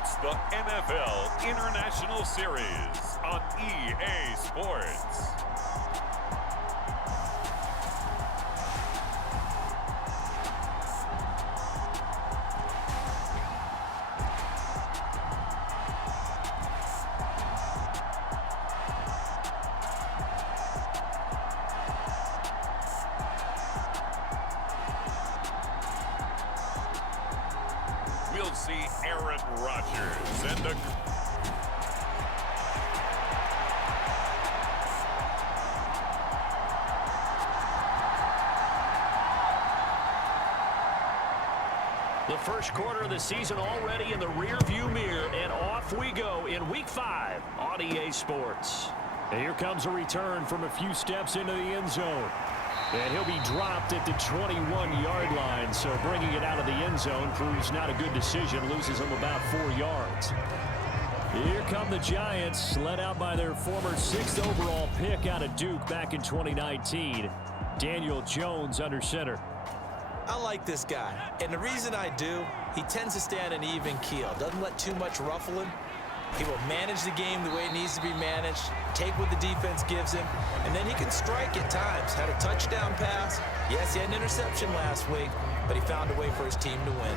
It's the NFL International Series on EA Sports. We'll see Aaron Rodgers and the... The first quarter of the season already in the rearview mirror, and off we go in Week 5 on EA Sports. And here comes a return from a few steps into the end zone. And he'll be dropped at the 21-yard line, so bringing it out of the end zone proves not a good decision, loses him about 4 yards. Here come the Giants, led out by their former 6th overall pick out of Duke back in 2019. Daniel Jones under center. I like this guy, and the reason I do, he tends to stay on an even keel, doesn't let too much ruffle him. He will manage the game the way it needs to be managed, take what the defense gives him, and then he can strike at times. Had a touchdown pass. Yes, he had an interception last week, but he found a way for his team to win.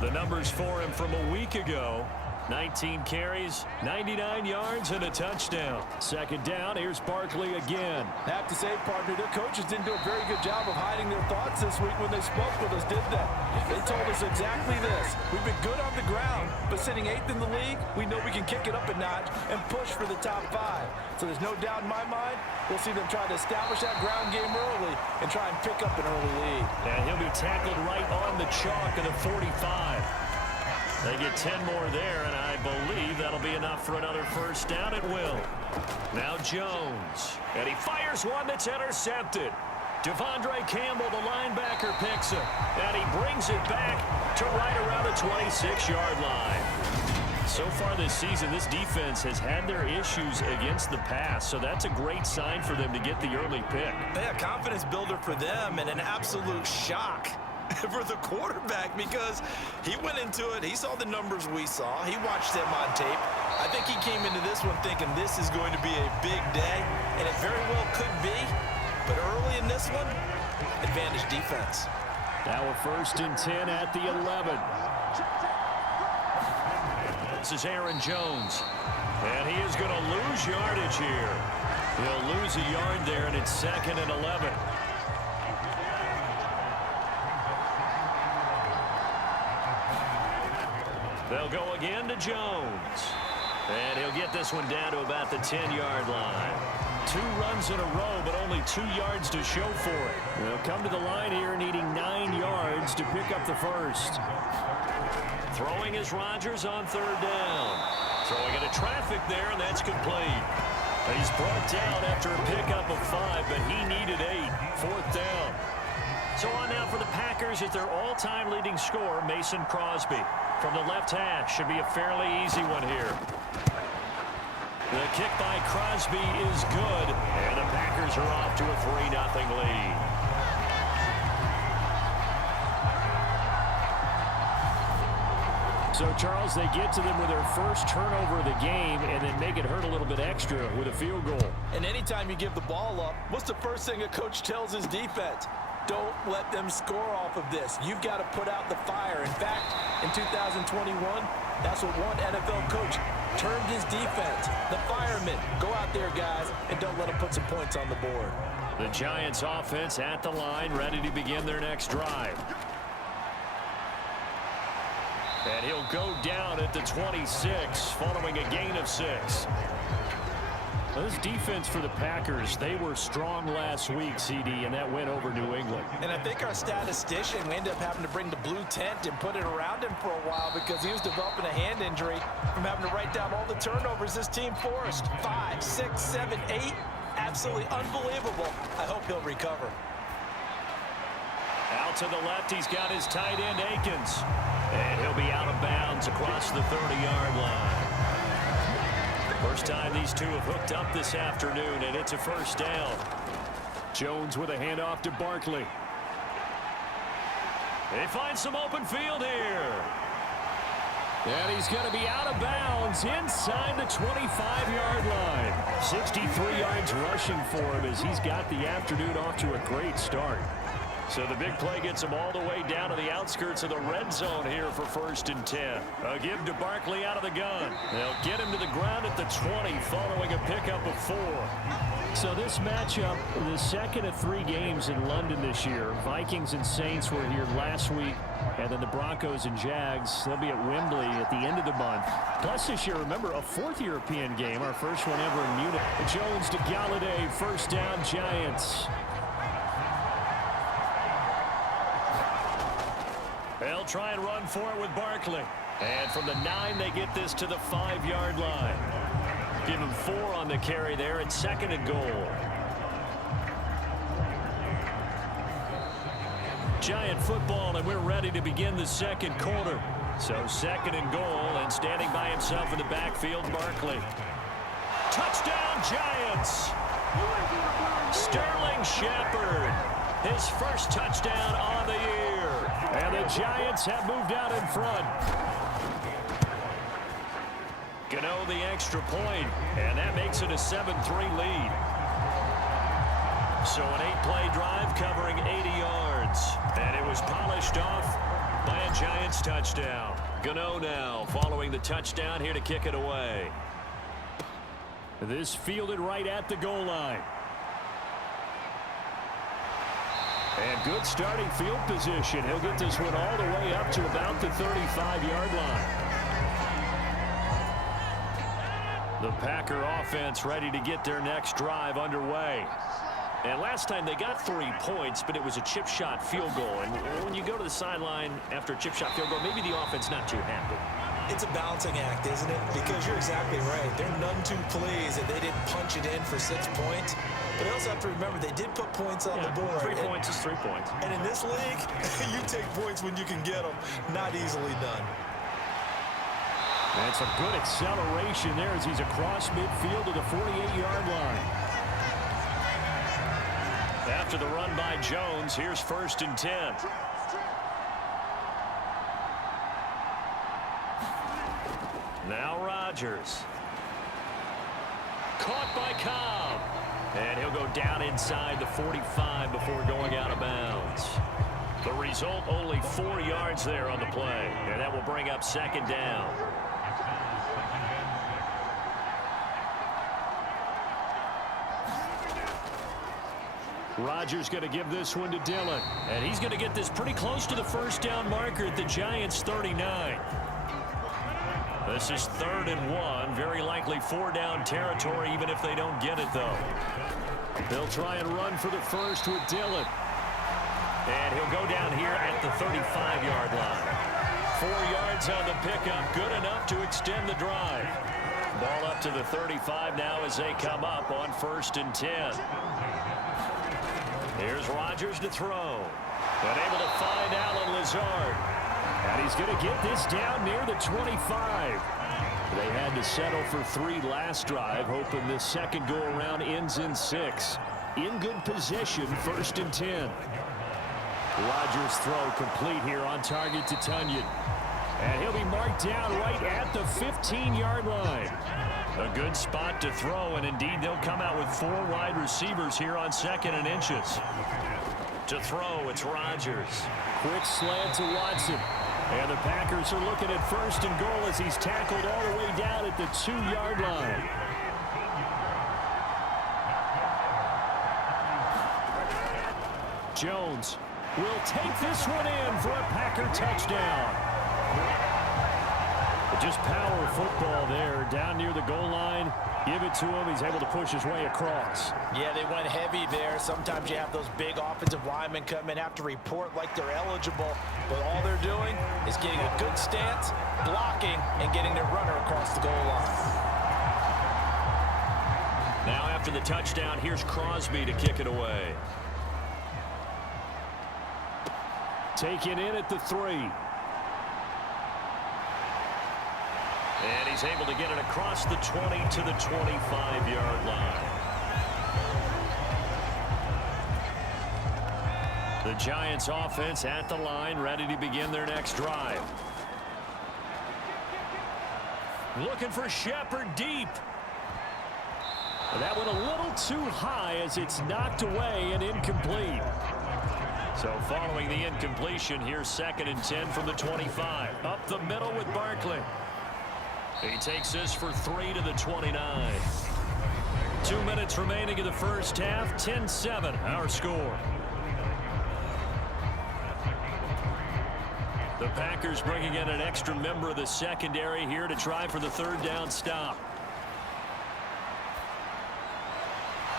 The numbers for him from a week ago: 19 carries, 99 yards, and a touchdown. Second down, here's Barkley again. I have to say, partner, their coaches didn't do a very good job of hiding their thoughts this week when they spoke with us, did they? They told us exactly this. We've been good on the ground, but sitting 8th in the league, we know we can kick it up a notch and push for the top 5. So there's no doubt in my mind, we'll see them try to establish that ground game early and try and pick up an early lead. And he'll be tackled right on the chalk of the 45. They get 10 more there, and I believe that'll be enough for another first down. It will. Now Jones. And he fires one that's intercepted. Devondre Campbell, the linebacker, picks it. And he brings it back to right around the 26-yard line. So far this season, this defense has had their issues against the pass, so that's a great sign for them to get the early pick. Yeah, confidence builder for them and an absolute shock for the quarterback, because he went into it, he saw the numbers we saw, he watched them on tape. I think he came into this one thinking this is going to be a big day, and it very well could be, but early in this one, advantage defense. Now a 1st and 10 at the 11. This is Aaron Jones, and he is going to lose yardage here. He'll lose a yard there, and it's 2nd and 11. They'll go again to Jones. And he'll get this one down to about the 10-yard line. 2 runs in a row, but only 2 yards to show for it. They'll come to the line here needing 9 yards to pick up the first. Throwing is Rodgers on 3rd down. Throwing into traffic there, and that's complete. He's brought down after a pickup of 5, but he needed 8. 4th down. So on now for the Packers at their all-time leading scorer, Mason Crosby. From the left hash, should be a fairly easy one here. The kick by Crosby is good, and the Packers are off to a 3-0 lead. So, Charles, they get to them with their first turnover of the game and then make it hurt a little bit extra with a field goal. And anytime you give the ball up, what's the first thing a coach tells his defense? Don't let them score off of this. You've got to put out the fire. In fact, in 2021, that's what one NFL coach termed his defense. The firemen. Go out there, guys, and don't let them put some points on the board. The Giants offense at the line, ready to begin their next drive. And he'll go down at the 26 following a gain of 6. Well, this defense for the Packers, they were strong last week, CD, and that went over New England. And I think our statistician, we ended up having to bring the blue tent and put it around him for a while because he was developing a hand injury from having to write down all the turnovers this team forced. 5, 6, 7, 8. Absolutely unbelievable. I hope he'll recover. Out to the left, he's got his tight end, Akins. And he'll be out of bounds across the 30-yard line. First time these two have hooked up this afternoon, and it's a first down. Jones with a handoff to Barkley. They find some open field here. And he's going to be out of bounds inside the 25-yard line. 63 yards rushing for him as he's got the afternoon off to a great start. So the big play gets him all the way down to the outskirts of the red zone here for 1st and 10. A give to Barkley out of the gun. They'll get him to the ground at the 20 following a pickup of 4. So this matchup, the second of 3 games in London this year. Vikings and Saints were here last week, and then the Broncos and Jags, they'll be at Wembley at the end of the month. Plus this year, remember, a 4th European game, our first one ever in Munich. Jones to Galladay, 1st down Giants. They'll try and run for it with Barkley. And from the 9, they get this to the 5-yard line. Give him 4 on the carry there at 2nd and goal. Giant football, and we're ready to begin the second quarter. So 2nd and goal, and standing by himself in the backfield, Barkley. Touchdown, Giants! Sterling Shepard, his first touchdown on the year. And the Giants have moved out in front. Gano the extra point, and that makes it a 7-3 lead. So an 8-play drive covering 80 yards. And it was polished off by a Giants touchdown. Gano now following the touchdown here to kick it away. This fielded right at the goal line. And good starting field position. He'll get this one all the way up to about the 35-yard line. The Packer offense ready to get their next drive underway. And last time they got 3 points, but it was a chip shot field goal. And when you go to the sideline after a chip shot field goal, maybe the offense not too happy. It's a balancing act, isn't it? Because you're exactly right. They're none too pleased that they didn't punch it in for 6 points. But I also have to remember they did put points on the board. 3 points is 3 points. And in this league, you take points when you can get them. Not easily done. And some good acceleration there as he's across midfield to the 48-yard line. After the run by Jones, here's 1st and 10. Now Rodgers. Caught by Cobb. And he'll go down inside the 45 before going out of bounds. The result, only 4 yards there on the play. And that will bring up 2nd down. Rodgers going to give this one to Dillon. And he's going to get this pretty close to the 1st down marker at the Giants' 39. This is 3rd and 1. Very likely 4-down territory, even if they don't get it, though. They'll try and run for the 1st with Dillon. And he'll go down here at the 35-yard line. 4 yards on the pickup. Good enough to extend the drive. Ball up to the 35 now as they come up on 1st and 10. Here's Rodgers to throw. And able to find Allen Lazard. And he's going to get this down near the 25. They had to settle for 3 last drive, hoping this second go-around ends in 6. In good position, 1st and 10. Rodgers' throw complete here on target to Tunyon. And he'll be marked down right at the 15-yard line. A good spot to throw, and indeed they'll come out with 4 wide receivers here on 2nd and inches. To throw, it's Rodgers. Quick slant to Watson. And the Packers are looking at 1st and goal as he's tackled all the way down at the 2-yard line. Jones will take this one in for a Packer touchdown. Just power football there down near the goal line. Give it to him. He's able to push his way across. Yeah, they went heavy there. Sometimes you have those big offensive linemen come in, have to report like they're eligible, but all they're doing is getting a good stance, blocking, and getting their runner across the goal line. Now after the touchdown, here's Crosby to kick it away. Taken in at the 3. And he's able to get it across the 20 to the 25-yard line. The Giants offense at the line, ready to begin their next drive. Looking for Shepard deep. That went a little too high as it's knocked away and incomplete. So following the incompletion, here's 2nd and 10 from the 25. Up the middle with Barkley. He takes this for 3 to the 29. 2 minutes remaining in the first half. 10-7 our score. The Packers bringing in an extra member of the secondary here to try for the 3rd down stop.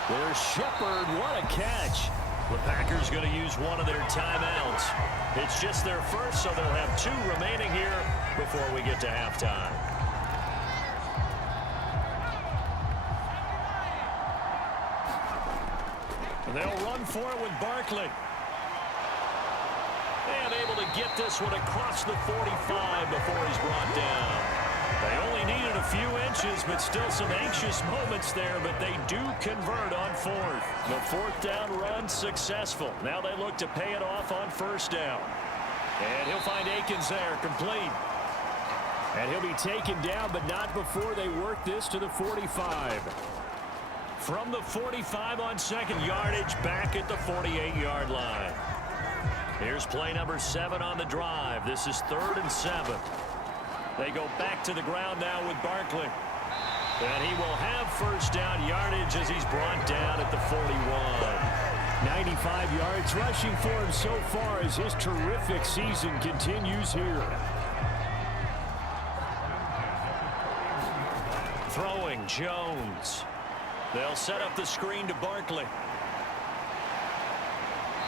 There's Shepard. What a catch. The Packers going to use one of their timeouts. It's just their first, so they'll have 2 remaining here before we get to halftime. They'll run for it with Barkley. And able to get this one across the 45 before he's brought down. They only needed a few inches, but still some anxious moments there, but they do convert on 4th. The 4th down run successful. Now they look to pay it off on 1st down. And he'll find Akins there, complete. And he'll be taken down, but not before they work this to the 45. From the 45 on 2nd yardage, back at the 48-yard line. Here's play number 7 on the drive. This is 3rd and 7. They go back to the ground now with Barkley. And he will have 1st down yardage as he's brought down at the 41. 95 yards rushing for him so far as his terrific season continues here. Throwing Jones. They'll set up the screen to Barkley.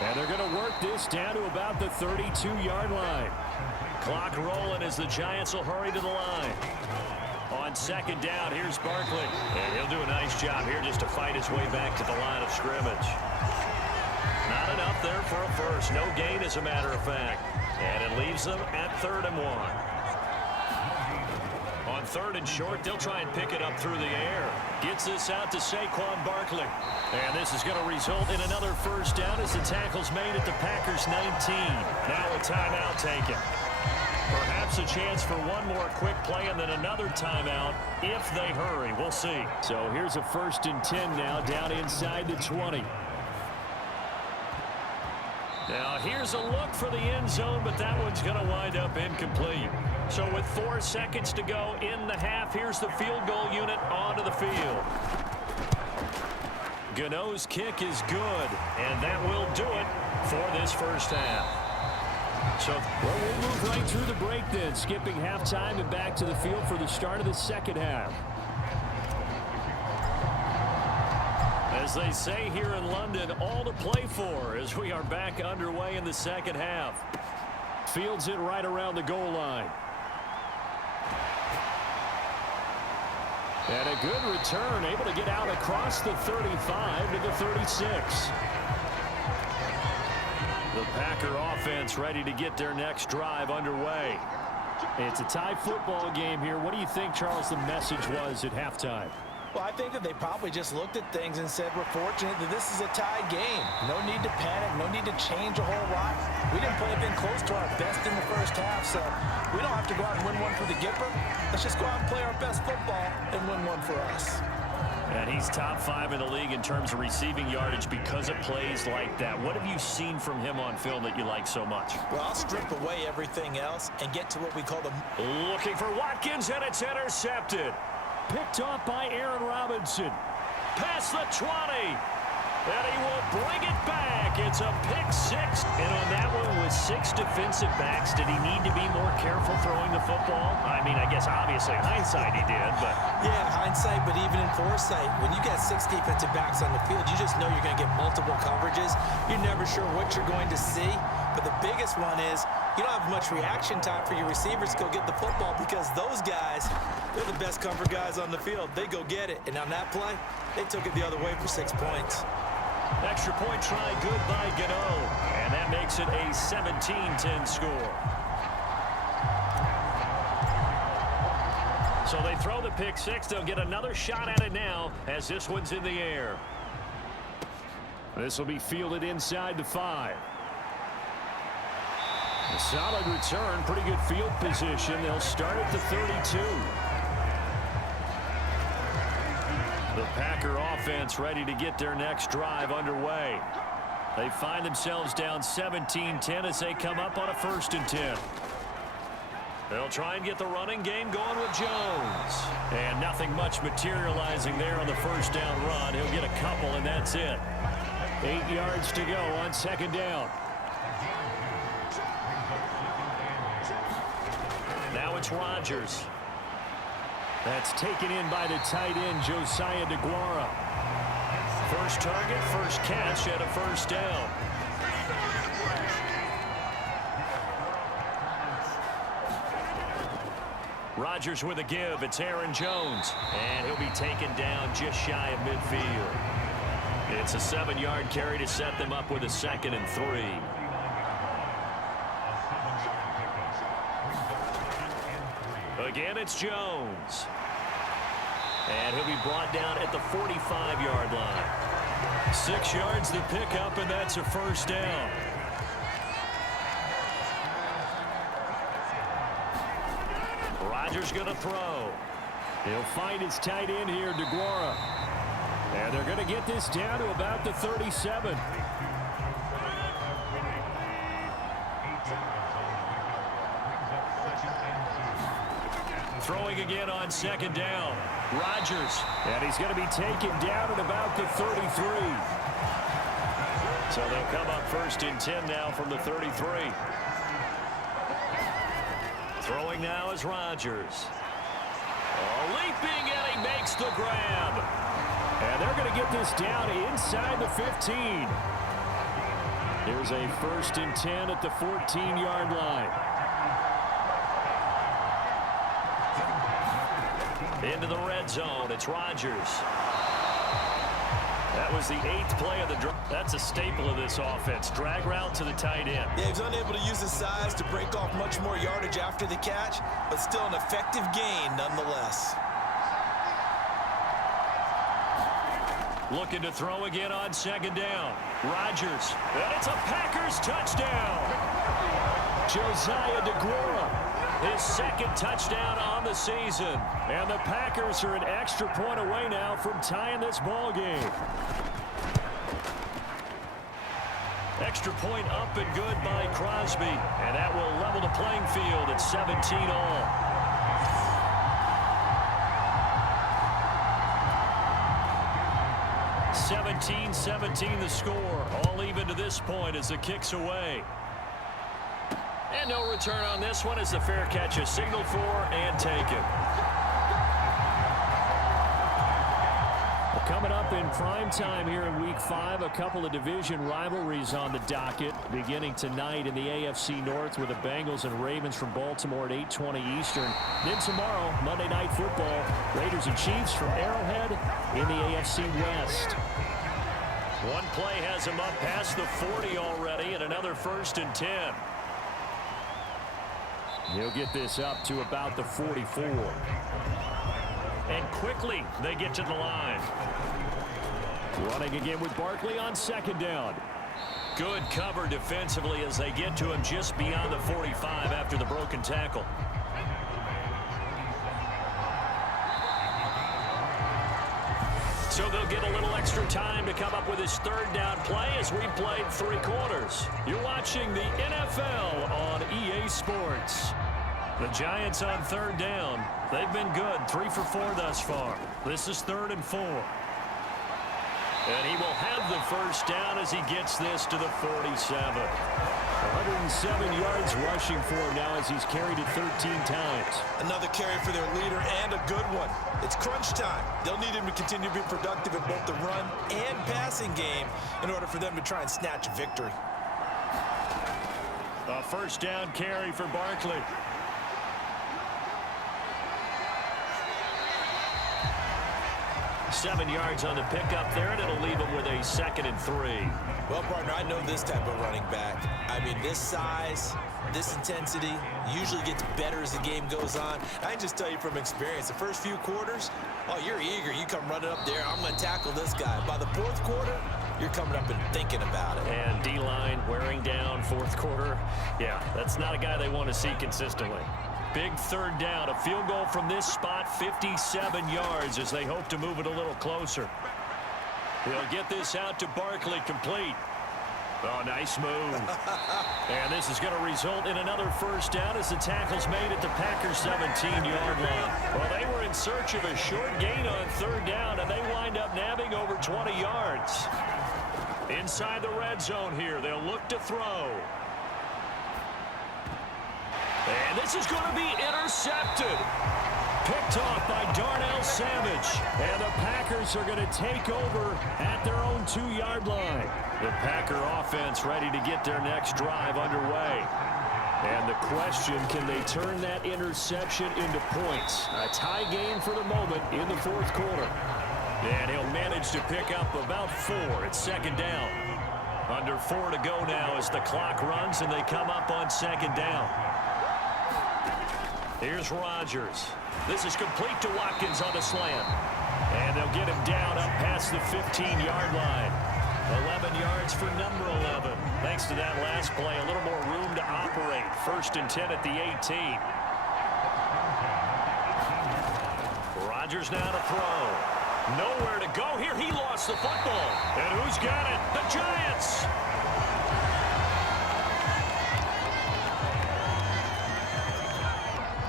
And they're going to work this down to about the 32-yard line. Clock rolling as the Giants will hurry to the line. On 2nd down, here's Barkley. And he'll do a nice job here just to fight his way back to the line of scrimmage. Not enough there for a first. No gain, as a matter of fact. And it leaves them at 3rd and 1. On 3rd and short, they'll try and pick it up through the air. Gets this out to Saquon Barkley. And this is going to result in another 1st down as the tackle's made at the Packers' 19. Now a timeout taken. Perhaps a chance for one more quick play and then another timeout if they hurry. We'll see. So here's a 1st and 10 now down inside the 20. Now here's a look for the end zone, but that one's going to wind up incomplete. So with 4 seconds to go in the half, here's the field goal unit onto the field. Gano's kick is good, and that will do it for this 1st half. So we'll move right through the break then, skipping halftime and back to the field for the start of the 2nd half. As they say here in London, all to play for as we are back underway in the 2nd half. Fields it right around the goal line. And a good return, able to get out across the 35 to the 36. The Packer offense ready to get their next drive underway. It's a tie football game here. What do you think, Charles, the message was at halftime? Well, I think that they probably just looked at things and said, we're fortunate that this is a tied game. No need to panic. No need to change a whole lot. We didn't play anything close to our best in the 1st half, so we don't have to go out and win one for the Gipper. Let's just go out and play our best football and win one for us. And he's top 5 in the league in terms of receiving yardage because of plays like that. What have you seen from him on film that you like so much? Well, I'll strip away everything else and get to what we call the... Looking for Watkins, and it's intercepted. Picked off by Aaron Robinson. Past the 20. And he will bring it back. It's a pick 6. And on that one with 6 defensive backs, did he need to be more careful throwing the football? I mean, I guess obviously in hindsight he did, but... Yeah, in hindsight, but even in foresight, when you got 6 defensive backs on the field, you just know you're going to get multiple coverages. You're never sure what you're going to see. But the biggest one is you don't have much reaction time for your receivers to go get the football because those guys, they're the best cover guys on the field. They go get it. And on that play, they took it the other way for 6 points. Extra point try good by Gano. And that makes it a 17-10 score. So they throw the pick 6. They'll get another shot at it now as this one's in the air. This will be fielded inside the 5. A solid return, pretty good field position. They'll start at the 32. Packer offense ready to get their next drive underway. They find themselves down 17-10 as they come up on a 1st and 10. They'll try and get the running game going with Jones. And nothing much materializing there on the 1st down run. He'll get a couple, and that's it. 8 yards to go on 2nd down. Now it's Rodgers. That's taken in by the tight end, Josiah DeGuara. First target, first catch, and a 1st down. Rodgers with a give. It's Aaron Jones. And he'll be taken down just shy of midfield. It's a 7-yard carry to set them up with a 2nd and 3. Again, it's Jones. And he'll be brought down at the 45-yard line. 6 yards to pick up, and that's a 1st down. Rodgers going to throw. He'll find his tight end here, DeGuara. And they're going to get this down to about the 37. Throwing again on 2nd down. Rodgers. And he's going to be taken down at about the 33. So they'll come up 1st and 10 now from the 33. Throwing now is Rodgers. Leaping, and he makes the grab. And they're going to get this down inside the 15. Here's a 1st and 10 at the 14-yard line. Into the red zone. It's Rodgers. That was the 8th play of the drive. That's a staple of this offense. Drag route to the tight end. Yeah, he's unable to use his size to break off much more yardage after the catch, but still an effective gain nonetheless. Looking to throw again on 2nd down. Rodgers. And it's a Packers touchdown. Josiah DeGuara. His 2nd touchdown on the season. And the Packers are an extra point away now from tying this ball game. Extra point up and good by Crosby. And that will level the playing field at 17 all. (17-17) the score. All even to this point as the kick's away. And no return on this one as the fair catch is signaled for and taken. Well, coming up in prime time here in Week 5, a couple of division rivalries on the docket beginning tonight in the AFC North with the Bengals and Ravens from Baltimore at 8:20 Eastern. Then tomorrow, Monday Night Football, Raiders and Chiefs from Arrowhead in the AFC West. One play has him up past the 40 already, and another 1st and 10. He'll get this up to about the 44. And quickly they get to the line. Running again with Barkley on 2nd down. Good cover defensively as they get to him just beyond the 45 after the broken tackle. So they'll get a little extra time to come up with his 3rd down play as we played 3 quarters. You're watching the NFL on EA Sports. The Giants on 3rd down. They've been good, 3 for 4 thus far. This is 3rd and 4. And he will have the 1st down as he gets this to the 47. 107 yards rushing for him now as he's carried it 13 times. Another carry for their leader and a good one. It's crunch time. They'll need him to continue to be productive in both the run and passing game in order for them to try and snatch a victory. A 1st down carry for Barkley. Seven yards on the pickup there, and it'll leave him with a 2nd and 3. Well, partner, I know this type of running back. I mean, this size, this intensity usually gets better as the game goes on. I can just tell you from experience, the first few quarters, oh, you're eager. You come running up there, I'm going to tackle this guy. By the 4th quarter, you're coming up and thinking about it. And D-line wearing down 4th quarter. Yeah, that's not a guy they want to see consistently. Big third down. A field goal from this spot, 57 yards as they hope to move it a little closer. They'll get this out to Barkley, complete. Oh, nice move. And this is going to result in another first down as the tackle's made at the Packers' 17-yard line. Well, they were in search of a short gain on third down, and they wind up nabbing over 20 yards. Inside the red zone here, they'll look to throw. And this is going to be intercepted. Picked off by Darnell Savage. And the Packers are going to take over at their own 2-yard line. The Packer offense ready to get their next drive underway. And the question, can they turn that interception into points? A tie game for the moment in the fourth quarter. And he'll manage to pick up about 4 at second down. Under 4 to go now as the clock runs and they come up on second down. Here's Rodgers. This is complete to Watkins on the slant. And they'll get him down up past the 15-yard line. 11 yards for number 11. Thanks to that last play, a little more room to operate. 1st and 10 at the 18. Rodgers now to throw. Nowhere to go here. He lost the football. And who's got it? The Giants.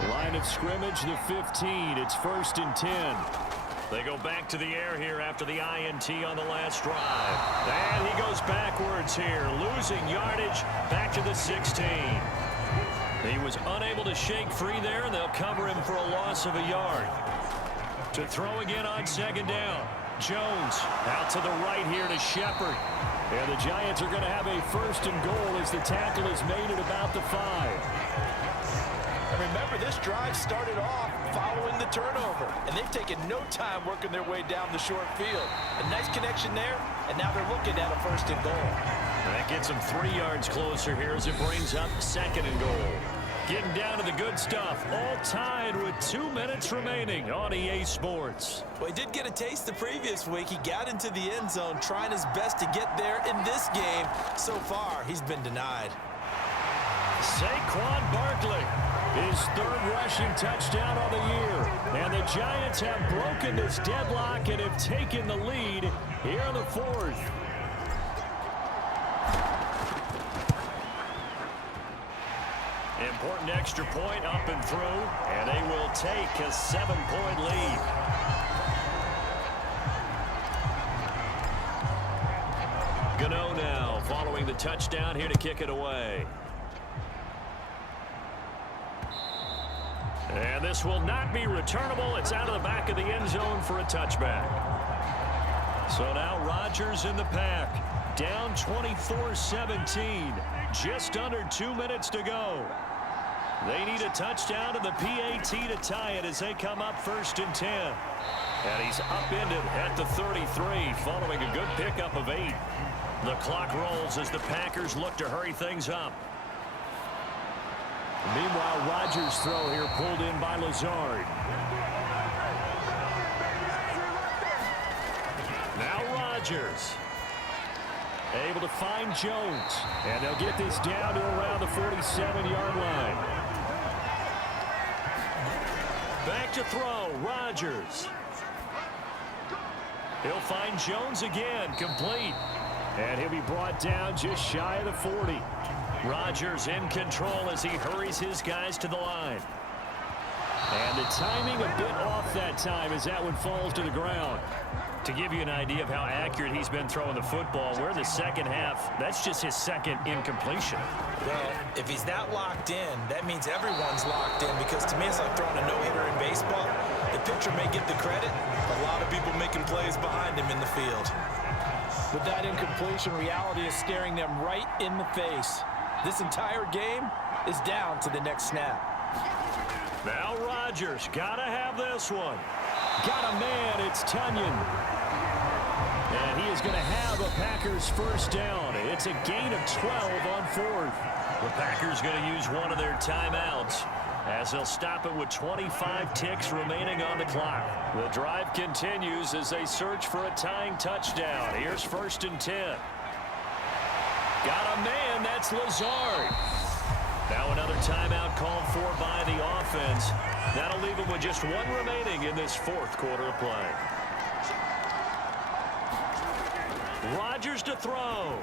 Line of scrimmage, the 15. It's 1st and 10. They go back to the air here after the INT on the last drive. And he goes backwards here, losing yardage back to the 16. He was unable to shake free there, and they'll cover him for a loss of a yard. To throw again on second down. Jones out to the right here to Shepard. And the Giants are going to have a 1st and goal as the tackle is made at about the 5. Remember, this drive started off following the turnover, and they've taken no time working their way down the short field. A nice connection there, and now they're looking at a 1st and goal. That gets them 3 yards closer here as it brings up 2nd and goal. Getting down to the good stuff, all tied with 2 minutes remaining on EA Sports. Well, he did get a taste the previous week. He got into the end zone, trying his best to get there in this game. So far, he's been denied. Saquon Barkley. His 3rd rushing touchdown on the year. And the Giants have broken this deadlock and have taken the lead here in the 4th. Important extra point up and through. And they will take a 7-point lead. Gano now following the touchdown here to kick it away. And this will not be returnable. It's out of the back of the end zone for a touchback. So now Rodgers in the pack. Down 24-17. Just under 2 minutes to go. They need a touchdown to the PAT to tie it as they come up 1st and 10. And he's upended at the 33 following a good pickup of 8. The clock rolls as the Packers look to hurry things up. Meanwhile, Rodgers' throw here pulled in by Lazard. Now Rodgers. Able to find Jones. And they'll get this down to around the 47-yard line. Back to throw. Rodgers. He'll find Jones again. Complete. And he'll be brought down just shy of the 40. Rodgers in control as he hurries his guys to the line. And the timing a bit off that time as that one falls to the ground. To give you an idea of how accurate he's been throwing the football, we're in the second half. That's just his 2nd incompletion. Well, if he's that locked in, that means everyone's locked in, because to me it's like throwing a no-hitter in baseball. The pitcher may get the credit, a lot of people making plays behind him in the field. With that incompletion, reality is staring them right in the face. This entire game is down to the next snap. Now Rodgers, gotta have this one. Got a man, it's Tunyon. And he is going to have a Packers 1st down. It's a gain of 12 on 4th. The Packers going to use one of their timeouts as they'll stop it with 25 ticks remaining on the clock. The drive continues as they search for a tying touchdown. Here's 1st and 10. Got a man, that's Lazard. Now another timeout called for by the offense. defense. That'll leave them with just one remaining in this fourth quarter of play. Rodgers to throw.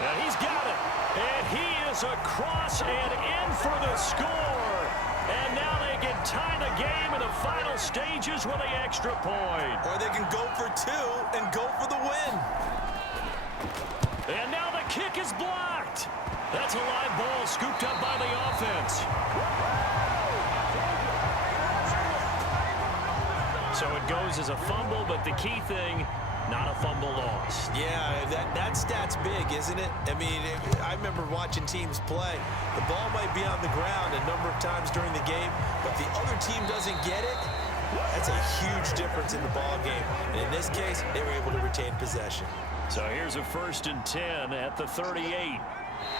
And he's got it. And he is across and in for the score. And now they can tie the game in the final stages with the extra point. Or they can go for two and go for the win. And now the kick is blocked. That's a live ball scooped up by the offense. So it goes as a fumble, but the key thing, not a fumble lost. Yeah, that stat's big, isn't it? I mean, I remember watching teams play. The ball might be on the ground a number of times during the game, but if the other team doesn't get it, that's a huge difference in the ball game. And in this case, they were able to retain possession. So here's a 1st and 10 at the 38.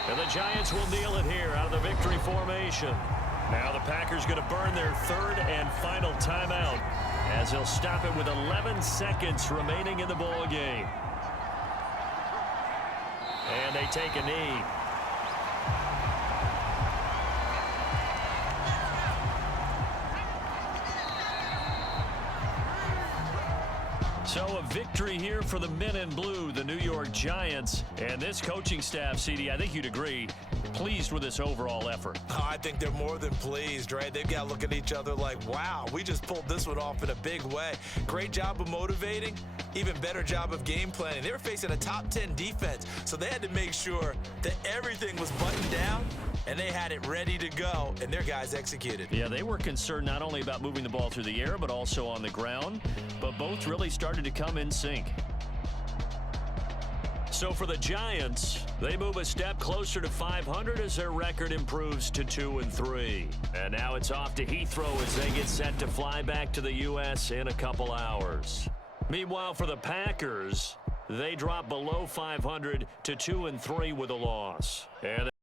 And the Giants will kneel it here out of the victory formation. Now the Packers going to burn their 3rd and final timeout as they'll stop it with 11 seconds remaining in the ball game. And they take a knee. So a victory here for the men in blue, the New York Giants. And this coaching staff, CD, I think you'd agree, pleased with this overall effort. Oh, I think they're more than pleased, right? They've got to look at each other like, wow, we just pulled this one off in a big way. Great job of motivating, even better job of game planning. They were facing a top 10 defense, so they had to make sure that everything was buttoned down and they had it ready to go, and their guys executed. Yeah, they were concerned not only about moving the ball through the air, but also on the ground, but both really started to come in sync. So for the Giants, they move a step closer to 500 as their record improves to 2-3. And now it's off to Heathrow as they get set to fly back to the U.S. in a couple hours. Meanwhile, for the Packers, they drop below 500 to 2-3 with a loss. And